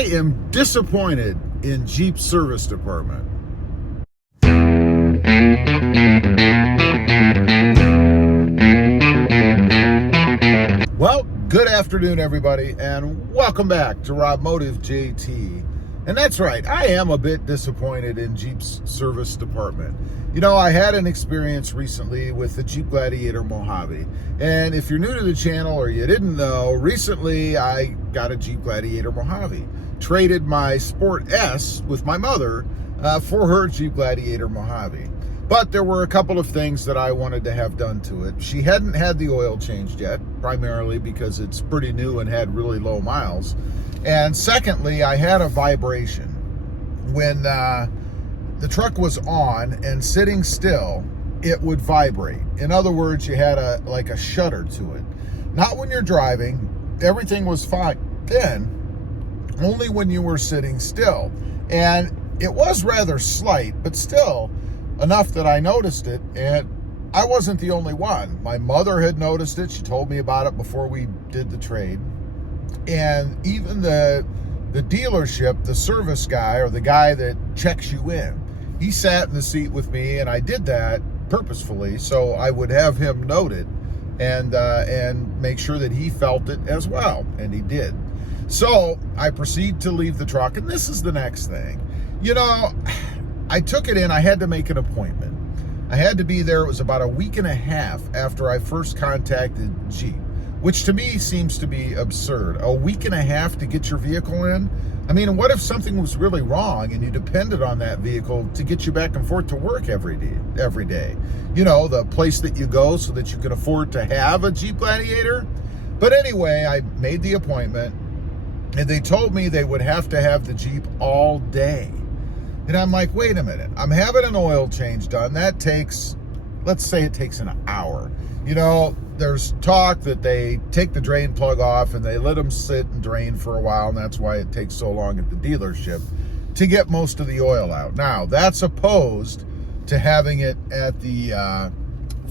I am disappointed in Jeep service department. Well, good afternoon, everybody, and welcome back to Rob Motive JT. And that's right, I am a bit disappointed in Jeep's service department. You know, I had an experience recently with the Jeep Gladiator Mojave. And if you're new to the channel or you didn't know, recently I got a Jeep Gladiator Mojave. Traded my Sport S with my mother for her Jeep Gladiator Mojave. But there were a couple of things that I wanted to have done to it. She hadn't had the oil changed yet, primarily because it's pretty new and had really low miles. And secondly, I had a vibration. When the truck was on and sitting still, it would vibrate. In other words, you had like a shudder to it. Not when you're driving, everything was fine then, only when you were sitting still. And it was rather slight, but still enough that I noticed it, and I wasn't the only one. My mother had noticed it. She told me about it before we did the trade. And even the dealership, the service guy, or the guy that checks you in, he sat in the seat with me, and I did that purposefully so I would have him note it and make sure that he felt it as well, and he did. So I proceed to leave the truck, and this is the next thing. You know, I took it in. I had to make an appointment. I had to be there. It was about a week and a half after I first contacted Jeep, which to me seems to be absurd. A week and a half to get your vehicle in? I mean, what if something was really wrong and you depended on that vehicle to get you back and forth to work every day? You know, the place that you go so that you can afford to have a Jeep Gladiator? But anyway, I made the appointment, and they told me they would have to have the Jeep all day. And I'm like, wait a minute, I'm having an oil change done. That takes, let's say it takes an hour. You know, there's talk that they take the drain plug off and they let them sit and drain for a while, and that's why it takes so long at the dealership to get most of the oil out. Now, that's opposed to having it at the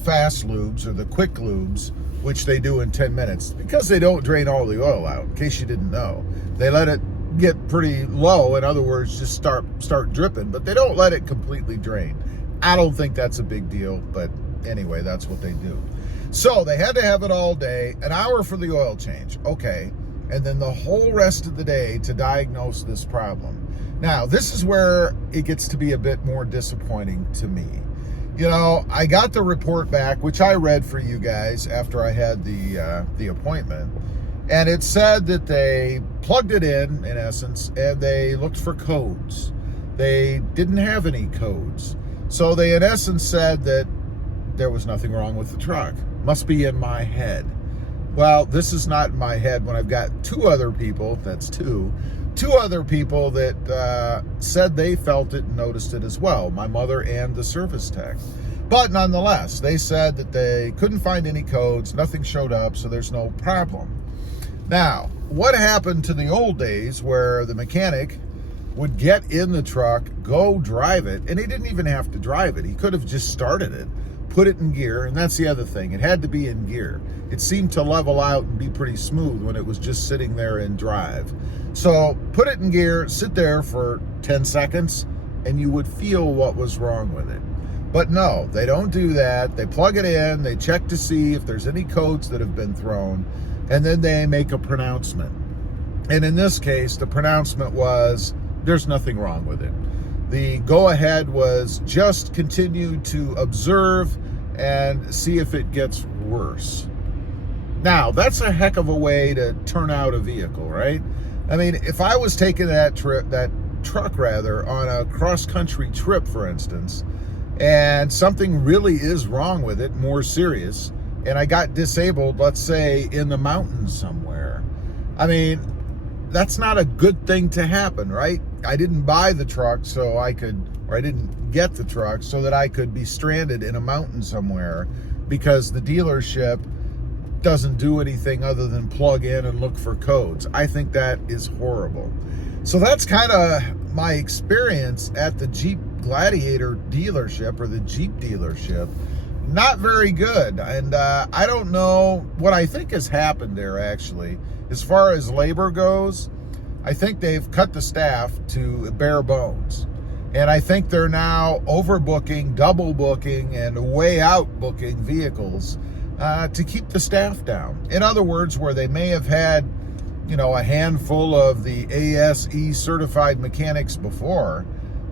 fast lubes or the quick lubes, which they do in 10 minutes, because they don't drain all the oil out, in case you didn't know. They let it get pretty low, in other words, just start dripping, but they don't let it completely drain. I don't think that's a big deal, but anyway, that's what they do. So they had to have it all day, an hour for the oil change, okay, and then the whole rest of the day to diagnose this problem. Now, this is where it gets to be a bit more disappointing to me. You know, I got the report back, which I read for you guys after I had the appointment. And it said that they plugged it in essence, and they looked for codes. They didn't have any codes. So they, in essence, said that there was nothing wrong with the truck. Must be in my head. Well, this is not in my head when I've got two other people, that's two other people that said they felt it and noticed it as well, my mother and the service tech. But nonetheless, they said that they couldn't find any codes, nothing showed up, so there's no problem. Now, what happened to the old days where the mechanic would get in the truck, go drive it, and he didn't even have to drive it. He could have just started it, put it in gear, and that's the other thing. It had to be in gear. It seemed to level out and be pretty smooth when it was just sitting there in drive. So put it in gear, sit there for 10 seconds, and you would feel what was wrong with it. But no, they don't do that. They plug it in, they check to see if there's any codes that have been thrown, and then they make a pronouncement. And in this case, the pronouncement was, there's nothing wrong with it. The go-ahead was just continue to observe and see if it gets worse. Now, that's a heck of a way to turn out a vehicle, right? I mean, if I was taking that truck on a cross-country trip, for instance, and something really is wrong with it, more serious, and I got disabled, let's say, in the mountains somewhere, I mean, that's not a good thing to happen, right? I didn't buy the truck I didn't get the truck so that I could be stranded in a mountain somewhere because the dealership doesn't do anything other than plug in and look for codes. I think that is horrible. So that's kind of my experience at the Jeep Gladiator dealership, or the Jeep dealership. Not very good. And I don't know what I think has happened there, actually. As far as labor goes, I think they've cut the staff to bare bones. And I think they're now overbooking, double booking, and way out booking vehicles to keep the staff down. In other words, where they may have had, a handful of the ASE certified mechanics before,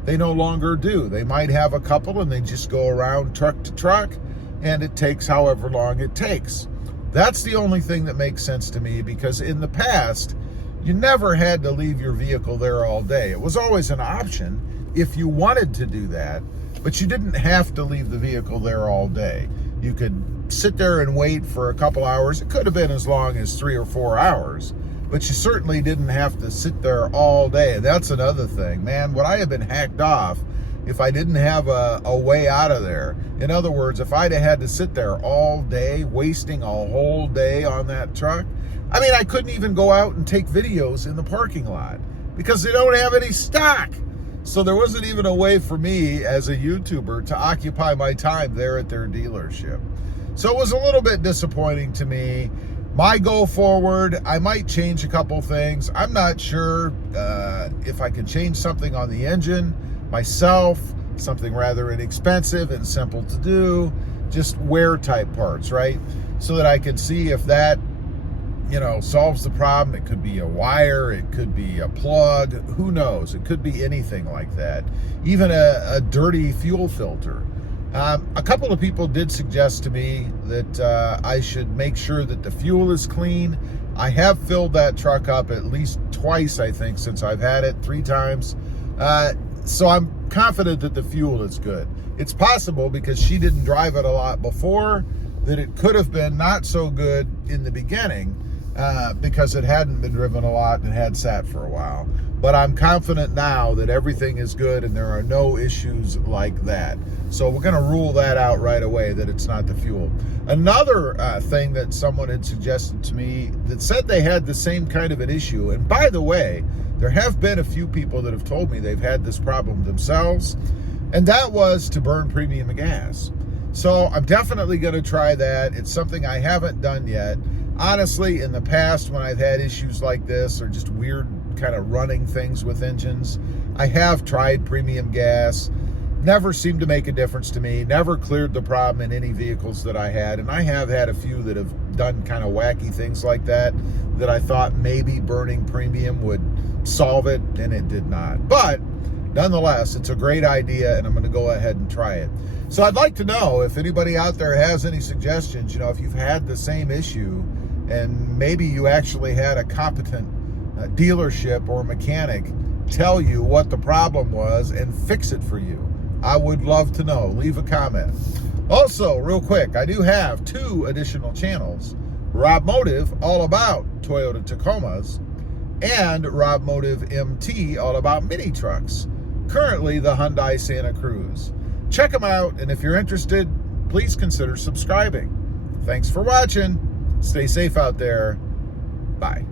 they no longer do. They might have a couple and they just go around truck to truck, and it takes however long it takes. That's the only thing that makes sense to me, because in the past, you never had to leave your vehicle there all day. It was always an option if you wanted to do that, but you didn't have to leave the vehicle there all day. You could sit there and wait for a couple hours. It could have been as long as 3 or 4 hours, but you certainly didn't have to sit there all day. That's another thing, man. Would I have been hacked off if I didn't have a way out of there? In other words, if I'd have had to sit there all day, wasting a whole day on that truck, I couldn't even go out and take videos in the parking lot because they don't have any stock. So there wasn't even a way for me as a YouTuber to occupy my time there at their dealership. So it was a little bit disappointing to me. My go forward, I might change a couple things. I'm not sure if I can change something on the engine myself, something rather inexpensive and simple to do, just wear type parts, right? So that I can see if that, solves the problem. It could be a wire, it could be a plug, who knows? It could be anything like that. Even a dirty fuel filter. A couple of people did suggest to me that I should make sure that the fuel is clean. I have filled that truck up at least twice, I think, since I've had it, 3 times. So I'm confident that the fuel is good. It's possible, because she didn't drive it a lot before, that it could have been not so good in the beginning because it hadn't been driven a lot and had sat for a while. But I'm confident now that everything is good and there are no issues like that. So we're going to rule that out right away, that it's not the fuel. Another thing that someone had suggested to me that said they had the same kind of an issue, and by the way, there have been a few people that have told me they've had this problem themselves, and that was to burn premium gas. So I'm definitely going to try that. It's something I haven't done yet. Honestly, in the past, when I've had issues like this, or just weird kind of running things with engines, I have tried premium gas. Never seemed to make a difference to me. Never cleared the problem in any vehicles that I had. And I have had a few that have done kind of wacky things like that I thought maybe burning premium would solve it, and it did not. But nonetheless, it's a great idea, and I'm going to go ahead and try it. So I'd like to know if anybody out there has any suggestions, if you've had the same issue and maybe you actually had a competent dealership or mechanic tell you what the problem was and fix it for you. I would love to know. Leave a comment. Also, real quick, I do have 2 additional channels. Rob Motive, all about Toyota Tacomas, and Rob Motive MT, all about mini trucks. Currently, the Hyundai Santa Cruz. Check them out, and if you're interested, please consider subscribing. Thanks for watching. Stay safe out there. Bye.